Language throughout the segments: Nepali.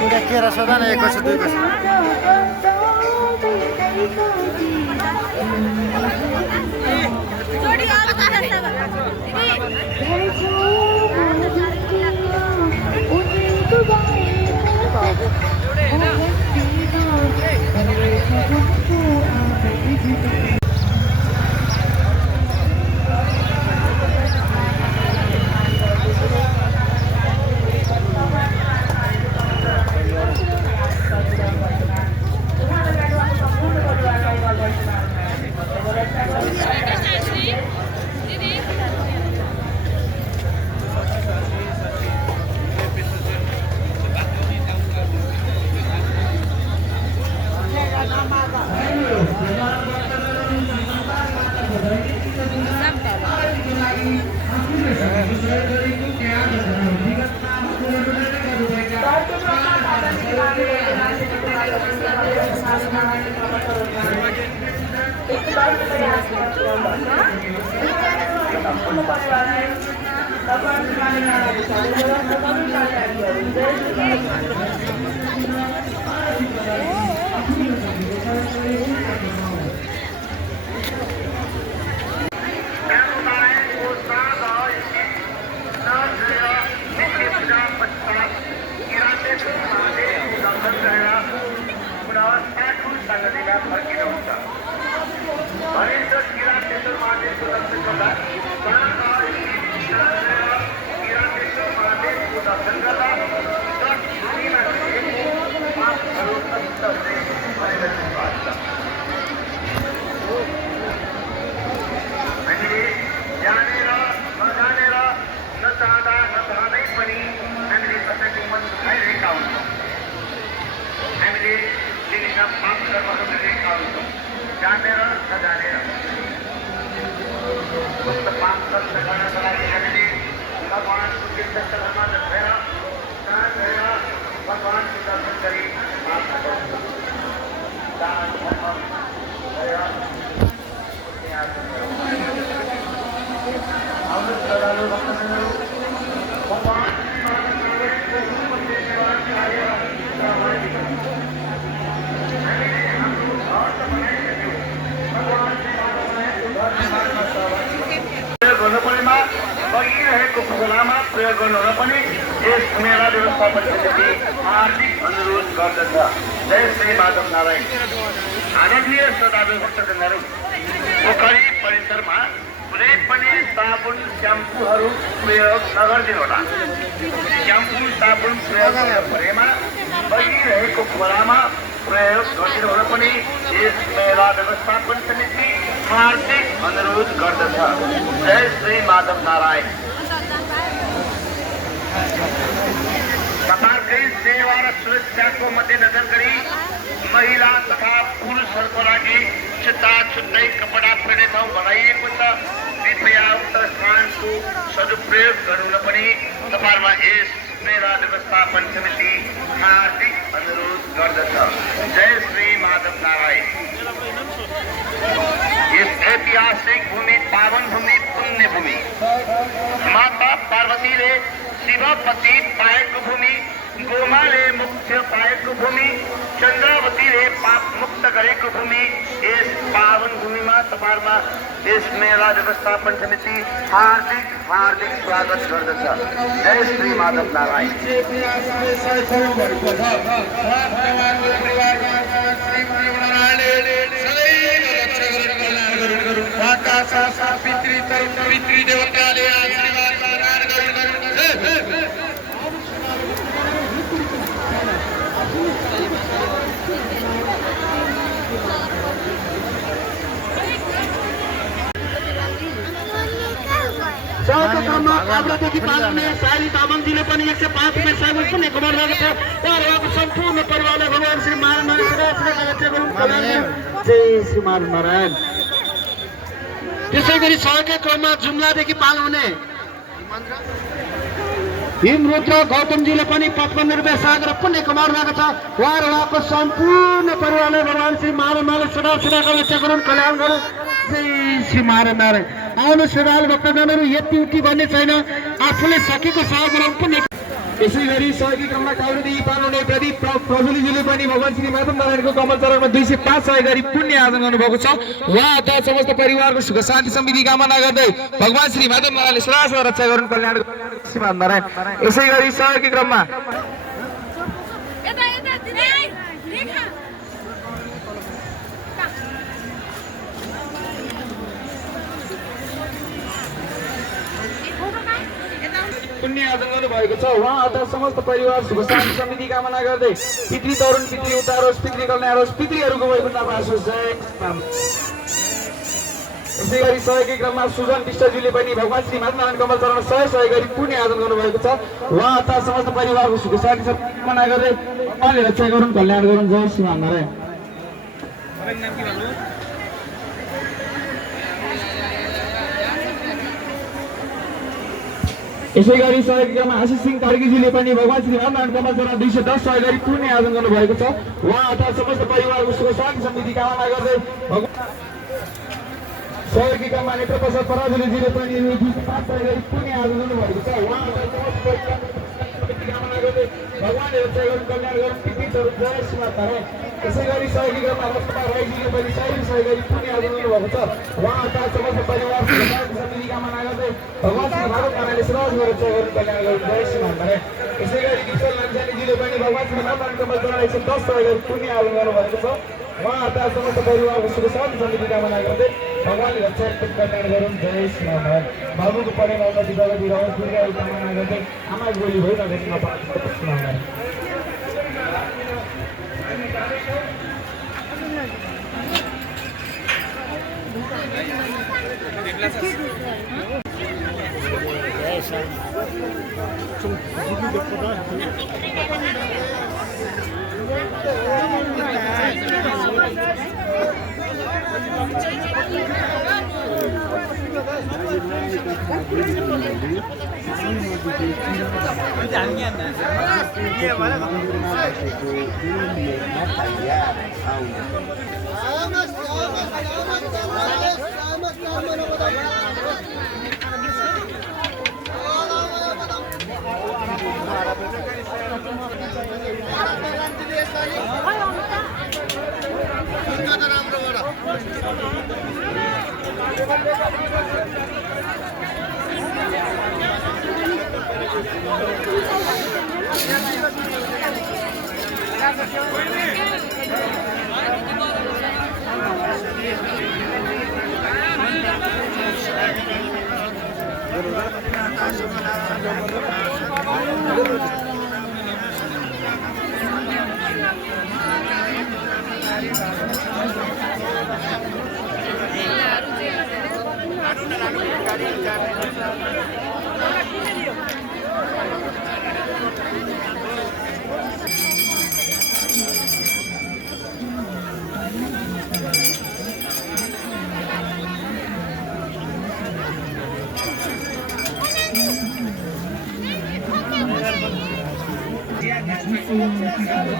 Udah kira saudara ya kau sedih kau. बगिरहेको खोलामा प्रयोग गर्नुहुन पनि यस मेला व्यवस्थापन समिति हार्दिक अनुरोध गर्दछ। जय श्री माधव नारायण। आदरणीय श्रद्धालु भक्तजनहरू, पोखरी परिसरमा कुनै पनि साबुन स्याम्पूहरू प्रयोग नगरिदिनुहोला। स्याम्पू साबुन प्रयोग परेमा बगिरहेको खोलामा प्रयोग गरिदिनुहुन पनि यस मेला व्यवस्थापन समिति हार्दिक अनुरोध गर्दछ। जय श्री माधव नारायण। सरकारकै सेवा र सुरक्षाको मध्यनजर गरी महिला तथा पुरुषहरूको लागि छुट्टै कपडा फेर्ने ठाउँ बनाइएको छ। कृपया उक्त स्थानको सदुपयोग गर्नुहुन पनि तपाईँहरूमा यस मेला व्यवस्थापन समिति हार्दिक अनुरोध गर्दछ। जय श्री माधव नारायण। यस ऐतिहासिक भूमि पावन भूमि पुण्य भूमि माता पार्वतीले शिवपति पाएको भूमि, गोमाले मुक्ति पाएको भूमि, चन्द्रावतीले पाप मुक्त गरेको भूमि। यस पावन भूमिमा तपाईँहरूमा यस मेला व्यवस्थापन समिति हार्दिक स्वागत गर्दछ। जय श्री माधव नारायण। पितृ देवताले आशीर्वाद प्रदान गर्नु। काभ्रेदेखि पाल्ने साली तामाङजीले पनि 105 रुपियाँ सहयोग पुण्य कमाउनु भएको छ। उहाँहरूको सम्पूर्ण परिवारलाई भगवान श्री जय श्री माधव नारायण। त्यसै गरी सहयोगका क्रममा जुम्लादेखि पाल हुने हिमरुद्र गौतमजीले पनि 55 रुपियाँ सहयोग र पुण्य कमाउनु भएको छ। उहाँको सम्पूर्ण परिवारलाई भगवान श्री माधव सदा सदाको रक्षा गरून्, कल्याण गरून्। श्री महाराज आउनु श्रद्धालु भक्तजनहरू यति उति भन्ने छैन आफूले सकेको सहयोग गराउनु पनि यसै गरी सहयोगी क्रममा काभ्रेदेखि पाल्नुहुने प्रदीप प्रजुलीजीले पनि भगवान श्री माधव नारायणको कमल चरणमा 205 सहयोग गरी पुण्य आर्जन गर्नुभएको छ। उहाँ तथा समस्त परिवारको सुख शान्ति समृद्धि कामना गर्दै भगवान श्री माधव नारायणले सदा रक्षा गरून् कल्याण श्रीमान नारायण। यसै गरी सहयोगी क्रममा पुण्य आर्जन गर्नुभएको छ। उहाँ अथवा समस्त परिवार सुख शान्ति समृद्धि कामना गर्दै पितृ तरुण पितृ उद्धार होस् पितृ कल्याण होस् पितृहरूको वैकुण्ठमा बास होस्। जय श्रीराम। यसै गरी सहयोगी क्रममा सुजन विष्टज्यूले पनि भगवान श्री माधव नारायण कमल चरण सहयोग गरी पुण्य आर्जन गर्नुभएको छ। उहाँ अथवा समस्त परिवारको सुख शान्ति कामना गर्दै भगवानले रक्षा गरून् कल्याण गरून्। जय श्रीमान नारायण। यसै गरी सहयोगी क्रममा आशिष सिंह कार्कीजीले पनि भगवान श्री रामनारायण कमल चरण 210 सहयोग गरी पुण्य आर्जन गर्नुभएको छ। उहाँ अथवा समस्त परिवारको सुख शान्ति समृद्धि कामना गर्दै सहयोगी क्रममा नेत्र प्रसाद पराजुलीजीले पनि 205 सहयोग गरी पुण्य आर्जन गर्नुभएको छ। उहाँ अथवा समस्त परिवारको कामना गर्दै भगवानले रक्षा गरून् कल्याण गरून् पितृहरू। जय श्रीमान नारायण। यसै गरी सहयोगी क्रममा रत्नकुमार राईजीले पनि सहयोग गरी पुण्य आर्जन गर्नुभएको छ। उहाँ अथवा समस्त परिवार सुख शान्ति समृद्धि कामना गर्दै भगवान श्री माधव नारायणले सदा रक्षा गरून् कल्याण गरून्। जय श्रीमान नारायण। यसै गरी विठल लामिछानेजीले पनि भगवान श्री माधव नारायण कमल चरण 110 सहयोग गरी पुण्य आर्जन गर्नुभएको छ। उहाँ अथवा समस्त परिवारको सुख शान्ति समृद्धि कामना गर्दै भगवानले रक्षा कल्याण गरून्। जय श्रीमान नारायण। बाबुको पढाइमा उन्नति प्रगति रहोस् दीर्घायु कामना गर्दै आमाको बोली भइरहेको श्रीमान नारायण।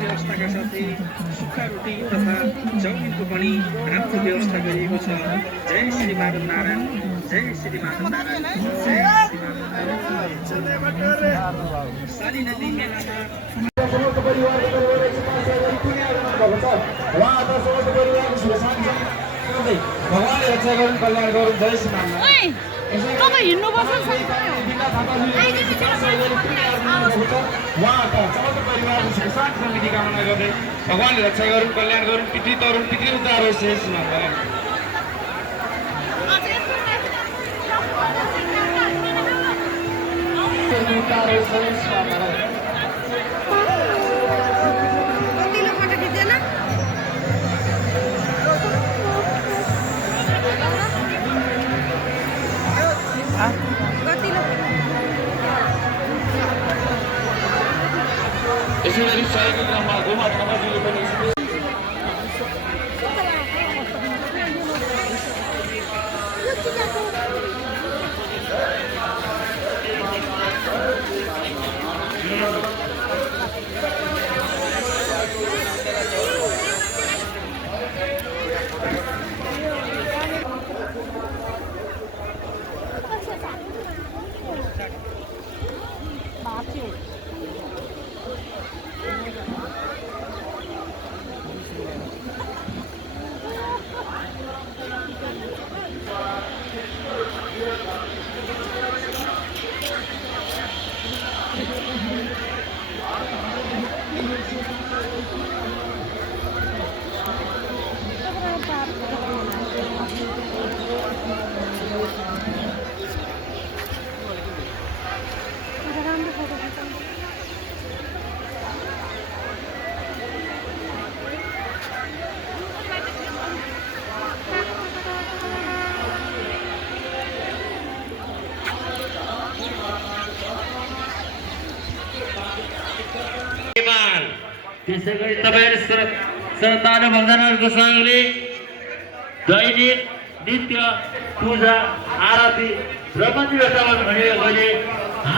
व्यवस्थाका साथै सुक्खा रोटी तथा चाउमिनको पनि राम्रो व्यवस्था गरिएको छ। जय श्री माधव नारायण। जय श्री माधव नारायण। जय श्री माधव नारायण। साली नदी मेलामा समस्त परिवारको भगवानले रक्षा गरून् कल्याण गरून्। जय श्री माधव नारायण। तपाईँ हिँड्नुपर्छ कामना गर्दै भगवानले रक्षा गरून् कल्याण गरून् पितृ तरुण पितृ उद्धार होस्। यसै गरी सहयोगी क्रममा गोमा थापाजीले पनि त्यसै गरी तपाईँहरू श्रद्धालु भक्तजनहरूको सहयोगले दैनिक नित्य पूजा आरती र मन्दिर चलन भनेको मैले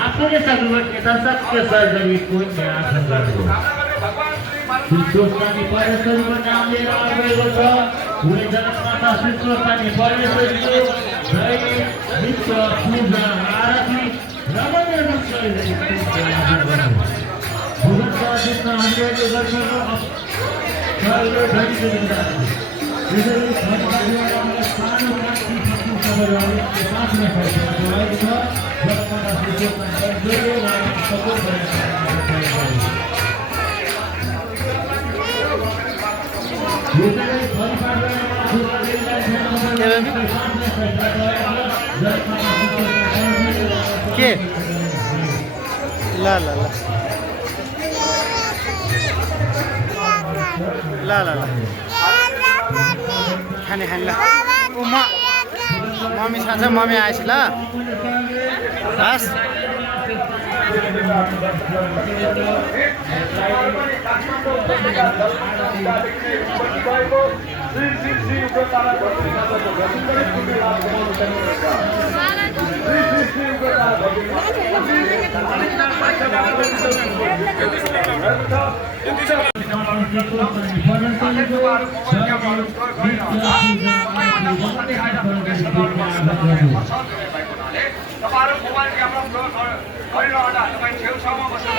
आफूले सक्नुभयो यथाशक्य सहयोग गरी पुण्य आसन गर्नुभयो। श्री स्वस्थानी परमेश्वरीको नाम लिएर आएको छ। उनी जगन्माता श्री स्वस्थानी परमेश्वरीको दैनिक नित्य पूजा आरती र मन्दिरमा सहयोग गरी पुण्य आसन गर्नुभयो। भगवानका जित्न हामीले गर्छौँ सहयोग गरी दिनुहुन्छ। त्यसैले धन्यवाद सानो कान्छी सक्नु सबैलाई साथमा भएको छ। जगन्माता श्री स्वस्थानी परमेश्वरीलाई सपोर्ट गरेर के ल ल ल ल ल ल खाने खाने ल ऊ मम्मी छ मम्मी आएछ ल हस् तपाईँहरू मोबाइल क्यामेरा गरिरहँदा तपाईँ छेउछाउमा बसेर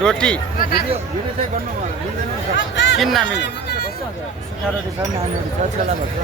रोटी भिडियो चाहिँ गर्नु किन नमिल्ने रोटी छ नानीहरू छ चेला भन्छ